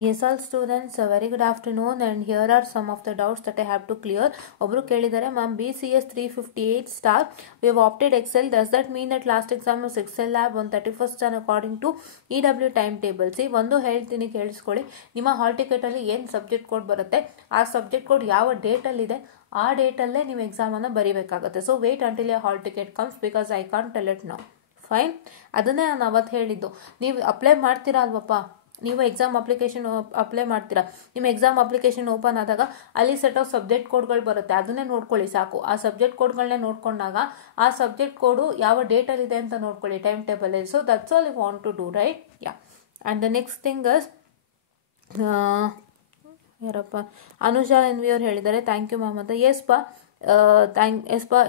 Yes, all students, a very good afternoon, and here are some of the doubts that I have to clear. ಒಬ್ರು ಕೇಳಿದರೆ ma'am BCS 358 star we have opted Excel. Does that mean that last exam was Excel lab on 31st Jan according to EW timetable? See, ಒಂದು ಹೇಳ್ತೀನಿ ಕೇಳಿಸ್ಕೊಳ್ಳಿ. ನಿಮ್ಮ hall ticket ಅಲ್ಲಿ ಏನು subject code ಬರುತ್ತೆ, ಆ ಸಬ್ಜೆಕ್ಟ್ ಕೋಡ್ ಯಾವ ಡೇಟ್ ಅಲ್ಲಿ ಇದೆ ಆ ಡೇಟ್ ಅಲ್ಲೇ ನೀವು ಎಕ್ಸಾಮ್ ಅನ್ನು ಬರೀಬೇಕಾಗುತ್ತೆ. So wait until your hall ticket comes because I can't tell it now. Fine, ಅದನ್ನೇ ನಾನು ಅವತ್ತು ಹೇಳಿದ್ದು. ನೀವು ಅಪ್ಲೈ ಮಾಡ್ತೀರಾ ಅಲ್ವಪ್ಪ, ನೀವು ಎಕ್ಸಾಮ್ ಅಪ್ಲಿಕೇಶನ್ ಅಪ್ಲೈ ಮಾಡ್ತೀರಾ, ನಿಮ್ಮ ಎಕ್ಸಾಮ್ ಅಪ್ಲಿಕೇಶನ್ ಓಪನ್ ಆದಾಗ ಅಲ್ಲಿ ಸೆಟ್ ಆಫ್ ಸಬ್ಜೆಕ್ಟ್ ಕೋಡ್ಗಳು ಬರುತ್ತೆ, ಅದನ್ನೇ ನೋಡ್ಕೊಳ್ಳಿ ಸಾಕು. ಆ ಸಬ್ಜೆಕ್ಟ್ ಕೋಡ್ಗಳನ್ನೇ ನೋಡ್ಕೊಂಡಾಗ ಆ ಸಬ್ಜೆಕ್ಟ್ ಕೋಡು ಯಾವ ಡೇಟಲ್ಲಿ ಇದೆ ಅಂತ ನೋಡ್ಕೊಳ್ಳಿ time table. So that's all you want to do, right? Yeah. And the next thing is, ಯಾರಪ್ಪ ಅನುಷಾ ಎನ್ ವಿ ಅವ್ರು ಹೇಳಿದ್ದಾರೆ ಥ್ಯಾಂಕ್ ಯು ಮ್ಯಾಮ್ ಅಂತ. ಎಸ್ ಪಾ,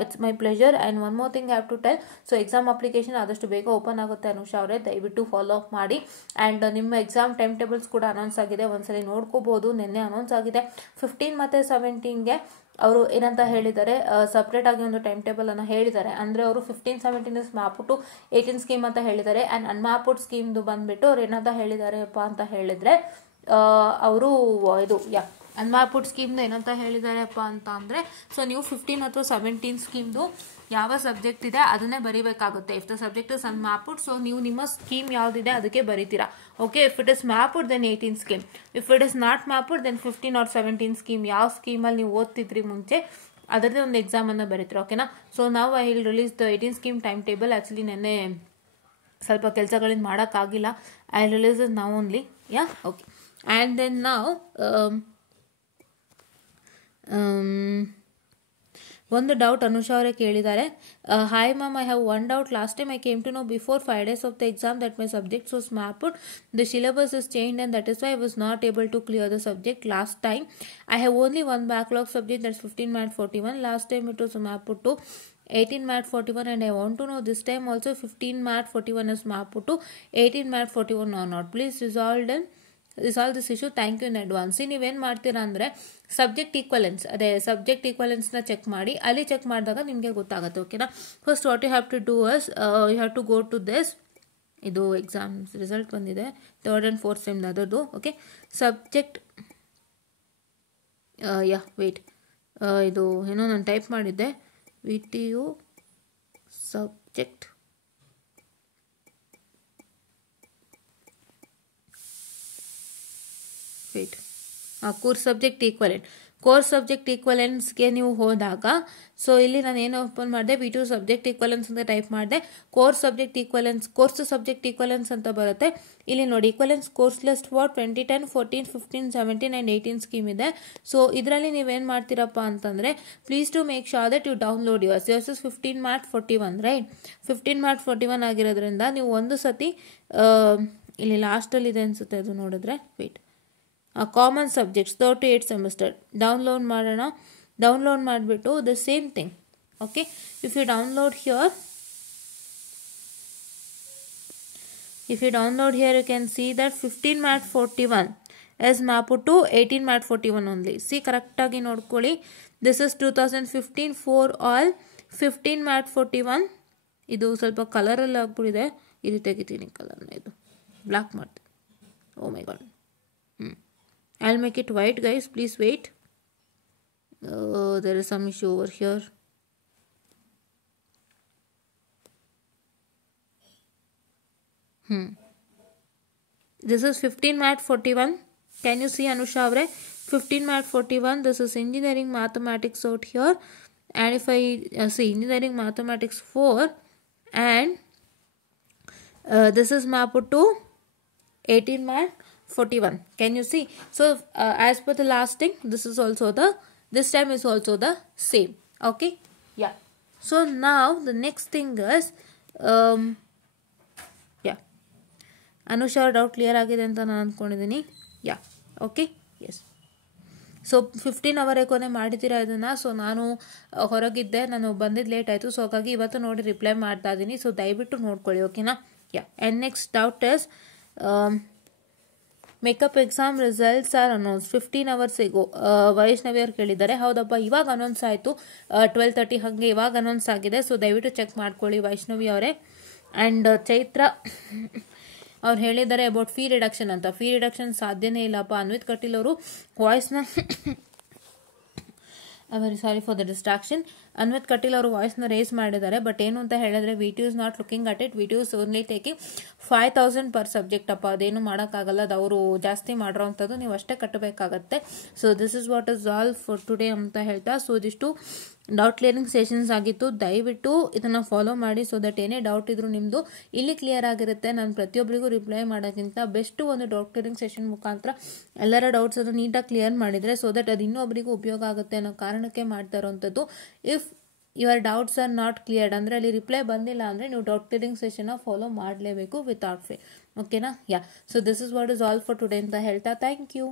it's my pleasure. And one more thing have to tell. So exam application ಆದಷ್ಟು ಬೇಗ open ಆಗುತ್ತೆ ಅನುಷಾ ಅವರೇ, ದಯವಿಟ್ಟು ಫಾಲೋ ಅಪ್ ಮಾಡಿ. ಆ್ಯಂಡ್ ನಿಮ್ಮ ಎಕ್ಸಾಮ್ ಟೈಮ್ ಟೇಬಲ್ಸ್ ಕೂಡ ಅನೌನ್ಸ್ ಆಗಿದೆ, ಒಂದ್ಸಲಿ ನೋಡ್ಕೋಬಹುದು. ನಿನ್ನೆ ಅನೌನ್ಸ್ ಆಗಿದೆ 15 ಮತ್ತು 17ಗೆ ಅವರು ಏನಂತ ಹೇಳಿದ್ದಾರೆ, ಸಪ್ರೇಟ್ ಆಗಿ ಒಂದು ಟೈಮ್ ಟೇಬಲ್ ಅನ್ನು ಹೇಳಿದ್ದಾರೆ. ಅಂದರೆ ಅವರು 15-17 ಇಸ್ ಮ್ಯಾಪ್ಡ್ ಟು 18 ಸ್ಕೀಮ್ ಅಂತ ಹೇಳಿದ್ದಾರೆ. ಆ್ಯಂಡ್ ಅನ್ಮ್ಯಾಪ್ಡ್ ಸ್ಕೀಮ್ದು ಬಂದ್ಬಿಟ್ಟು ಅವ್ರು ಏನಂತ ಹೇಳಿದಾರೆಪ್ಪ ಅಂತ ಹೇಳಿದ್ರೆ, ಅವರು ಇದು ಅನ್ಮ್ಯಾಪ್ಡ್ ಸ್ಕೀಮ್ದು ಏನಂತ ಹೇಳಿದಾರೆಪ್ಪ ಅಂತ ಅಂದರೆ, ಸೊ ನೀವು 15 ಅಥವಾ 17 ಸ್ಕೀಮ್ದು ಯಾವ ಸಬ್ಜೆಕ್ಟ್ ಇದೆ ಅದನ್ನೇ ಬರೀಬೇಕಾಗುತ್ತೆ. If the subject is unmapped, so ನೀವು ನಿಮ್ಮ ಸ್ಕೀಮ್ ಯಾವುದಿದೆ ಅದಕ್ಕೆ ಬರೀತೀರಾ. Okay, if it is mapped then 18 scheme, if it is not mapped then 15 or 17 scheme. ಯಾವ ಸ್ಕೀಮಲ್ಲಿ ನೀವು ಓದ್ತಿದ್ರಿ ಮುಂಚೆ ಅದರದ್ದೇ ಒಂದು ಎಕ್ಸಾಮನ್ನು ಬರೀತೀರಾ. ಓಕೆನಾ? ಸೊ ನಾವು I will release the 18 scheme time table. Actually ನೆನ್ನೆ ಸ್ವಲ್ಪ ಕೆಲಸಗಳಿಂದ ಮಾಡೋಕ್ಕಾಗಿಲ್ಲ. I release is now only. Yeah, okay. And then ನಾವು ಒಂದು ಡೌಟ್ ಅನುಷಾ ಅವರೇ ಕೇಳಿದ್ದಾರೆ. Hi ma'am, I have one doubt. Last time I came to know before 5 days of the exam that my subjects was mapped. The syllabus is changed and that is why I was not able to clear the subject last time. I have only one backlog subject, that's 15 Mat 41. Last time it was mapped to 18 Mat 41 and I want to know this time also 15 Mat 41 is mapped to 18 Mat 41 or not. Please resolve this issue. Thank you in advance. ನೀವೇನು ಮಾಡ್ತೀರಾ ಅಂದರೆ subject equivalence, ಅದೇ subject ಈಕ್ವಲೆನ್ಸ್ನ check ಮಾಡಿ. ಅಲ್ಲಿ check ಮಾಡಿದಾಗ ನಿಮಗೆ ಗೊತ್ತಾಗುತ್ತೆ. ಓಕೆನಾ? First what you have to do is, you have to go to this. ಇದು ಎಕ್ಸಾಮ್ಸ್ ರಿಸಲ್ಟ್ ಬಂದಿದೆ 3rd and 4th ಸೆಮ್ ಅದರದ್ದು. ಓಕೆ, ಸಬ್ಜೆಕ್ಟ್ ವೇಟ್, ಇದು ಏನೋ ನಾನು ಟೈಪ್ ಮಾಡಿದ್ದೆ, VTU subject course subject equivalent. Course subject ಈಕ್ವಲೆನ್ಸ್ಗೆ ನೀವು ಹೋದಾಗ, ಸೊ ಇಲ್ಲಿ ನಾನು ಏನು ಓಪನ್ ಮಾಡಿದೆ, VTU ಸಬ್ಜೆಕ್ಟ್ ಈಕ್ವಲೆನ್ಸ್ ಅಂತ ಟೈಪ್ ಮಾಡಿದೆ. Course subject equivalence, course subject equivalence ಅಂತ ಬರುತ್ತೆ. ಇಲ್ಲಿ ನೋಡಿ, equivalence course list for 2010, 14, 15, 17 and 18 scheme ಇದೆ. ಸೊ ಇದರಲ್ಲಿ ನೀವೇನು ಮಾಡ್ತೀರಪ್ಪ ಅಂತಂದರೆ, please to make sure that you download yours is 15 Mat 41, right? 15 Mat 41 ಆಗಿರೋದ್ರಿಂದ ನೀವು ಒಂದು ಸತಿ ಇಲ್ಲಿ ಲಾಸ್ಟಲ್ಲಿದೆ ಅನಿಸುತ್ತೆ, ಅದು ನೋಡಿದ್ರೆ wait, common subjects 3rd to 8th semester download ಮಾಡೋಣ. ಡೌನ್ಲೋಡ್ ಮಾಡಿಬಿಟ್ಟು the same thing. Okay, if you download here, you can see that 15 Mat 41 is mapped to 18 Mat 41 only. See, ಕರೆಕ್ಟಾಗಿ ನೋಡ್ಕೊಳ್ಳಿ. This is 2015 for all 15 Mat 41. ಇದು ಸ್ವಲ್ಪ ಕಲರಲ್ಲಿ ಆಗ್ಬಿಟ್ಟಿದೆ, ಇದು ತೆಗಿತೀನಿ ಕಲರ್ನ, ಇದು ಬ್ಲ್ಯಾಕ್ ಮಾಡ್ತೀನಿ. ಓ ಮೈ god. I'll make it white, guys. Please wait. There is some issue over here. This is 15 Mat 41. Can you see, Anusha avre? 15 Mat 41. This is engineering mathematics out here. And if I see engineering mathematics 4, and this is mapped to 18 Mat 41. Can you see? So as per the last thing, this time is also the same. Okay, yeah. So now the next thing is, Anusha doubt clear ಆಗಿದೆ ಅಂತ ನಾನು ಅಂದ್ಕೊಂಡಿದ್ದೀನಿ. ಯಾ, okay, S. So 15 hour ಎಕೋನೆ ಮಾಡಿದ್ದೀರಾ ಇದನ್ನು. So ನಾನು ಹೊರಗಿದ್ದೆ, ನಾನು ಬಂದಿದ್ದು late ಆಯಿತು. ಸೊ ಹಾಗಾಗಿ ಇವತ್ತು ನೋಡಿ ರಿಪ್ಲೈ ಮಾಡ್ತಾ ಇದ್ದೀನಿ. ಸೊ ದಯವಿಟ್ಟು ನೋಡ್ಕೊಳ್ಳಿ. ಓಕೆನಾ? Yeah. And next doubt is, makeup exam results are announce 15 hours ago. Vaishnavi ಅವ್ರು ಕೇಳಿದ್ದಾರೆ. ಹೌದಪ್ಪ, ಇವಾಗ ಅನೌನ್ಸ್ ಆಯಿತು 12:30 ಹಾಗೆ ಇವಾಗ ಅನೌನ್ಸ್ ಆಗಿದೆ. ಸೊ ದಯವಿಟ್ಟು ಚೆಕ್ ಮಾಡ್ಕೊಳ್ಳಿ ವೈಷ್ಣವಿ ಅವರೇ. ಆ್ಯಂಡ್ ಚೈತ್ರ ಅವ್ರು ಹೇಳಿದ್ದಾರೆ ಅಬೌಟ್ ಫೀ ರಿಡಕ್ಷನ್ ಅಂತ. ಫೀ ರಿಡಕ್ಷನ್ ಸಾಧ್ಯನೇ ಇಲ್ಲಪ್ಪ. ಅನ್ವಿತ್ ಕಟೀಲ್ ಅವರು ವಾಯ್ಸ್ನ very sorry for the distraction. Anvith Kateel ಅವರು ವಾಯ್ಸ್ನ ರೇಸ್ ಮಾಡಿದ್ದಾರೆ. ಬಟ್ ಏನು ಅಂತ ಹೇಳಿದ್ರೆ ವಿ2 is not looking at it. ವಿ2 is only taking 5,000 per subject ಅಪ್ಪ. ಅದೇನು ಮಾಡೋಕ್ಕಾಗಲ್ಲ, ಅದು ಅವರು ಜಾಸ್ತಿ ಮಾಡಿರೋವಂಥದ್ದು, ನೀವು ಅಷ್ಟೇ ಕಟ್ಟಬೇಕಾಗತ್ತೆ. So this is what is all for today ಅಂತ ಹೇಳ್ತಾ, ಸೊ ಇದಿಷ್ಟು ಡೌಟ್ ಕ್ಲಿಯರಿಂಗ್ ಸೆಷನ್ಸ್ ಆಗಿತ್ತು. ದಯವಿಟ್ಟು ಇದನ್ನು ಫಾಲೋ ಮಾಡಿ, ಸೊ ದಟ್ ಏನೇ ಡೌಟ್ ಇದ್ರು ನಿಮ್ಮದು ಇಲ್ಲಿ ಕ್ಲಿಯರ್ ಆಗಿರುತ್ತೆ. ನಾನು ಪ್ರತಿಯೊಬ್ಬರಿಗೂ ರಿಪ್ಲೈ ಮಾಡೋಕ್ಕಿಂತ ಬೆಸ್ಟ್ ಒಂದು ಡೌಟ್ ಕ್ಲಿಯರಿಂಗ್ ಸೆಷನ್ ಮುಖಾಂತರ ಎಲ್ಲರ ಡೌಟ್ಸ್ ಅನ್ನು ನೀಟಾಗಿ ಕ್ಲಿಯರ್ ಮಾಡಿದರೆ, ಸೊ ದಟ್ ಅದು ಇನ್ನೊಬ್ಬರಿಗೂ ಉಪಯೋಗ ಆಗುತ್ತೆ ಅನ್ನೋ ಕಾರಣಕ್ಕೆ ಮಾಡ್ತಾ ಇರೋವಂಥದ್ದು. If your doubts are not cleared ಅಂದರೆ ಅಲ್ಲಿ ರಿಪ್ಲೈ ಬಂದಿಲ್ಲ ಅಂದರೆ ನೀವು ಡೌಟ್ ಕ್ಲಿಯರಿಂಗ್ ಸೆಷನ್ನ ಫಾಲೋ ಮಾಡಲೇಬೇಕು ವಿತೌಟ್ ಫೇ. ಓಕೆನಾ? Yeah, so this is what is all for today ಅಂತ ಹೇಳ್ತಾ ಥ್ಯಾಂಕ್ ಯು.